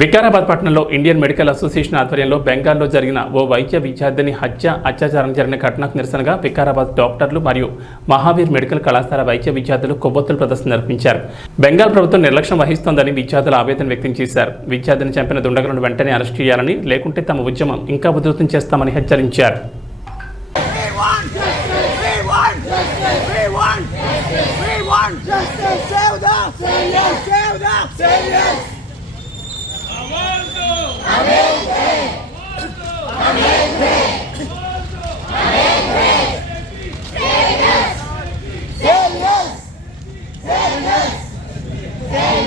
వికారాబాద్ పట్టణంలో Indian medical association ఆధ్వర్యంలో బెంగాల్లో జరిగిన ఓ వైద్య విద్యార్థిని హత్య అత్యాచారం జరిగిన ఘటనకు నిరసనగా వికారాబాద్ డాక్టర్లు మరియు మహావీర్ మెడికల్ కళాశాల వైద్య విద్యార్థులు కొవ్వొత్తులు ప్రదర్శన నిర్పించారు బెంగాల్ ప్రభుత్వం నిర్లక్ష్యం వహిస్తోందని విద్యార్థులు ఆవేదన వ్యక్తం చేశారు విద్యార్థిని చంపిన దుండగులను వెంటనే అరెస్ట్ చేయాలని లేకుంటే తమ ఉద్యమం ఇంకా ఉధృతం చేస్తామని హెచ్చరించారు Say yes, save Say yes, save Say yes!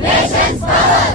Nations power.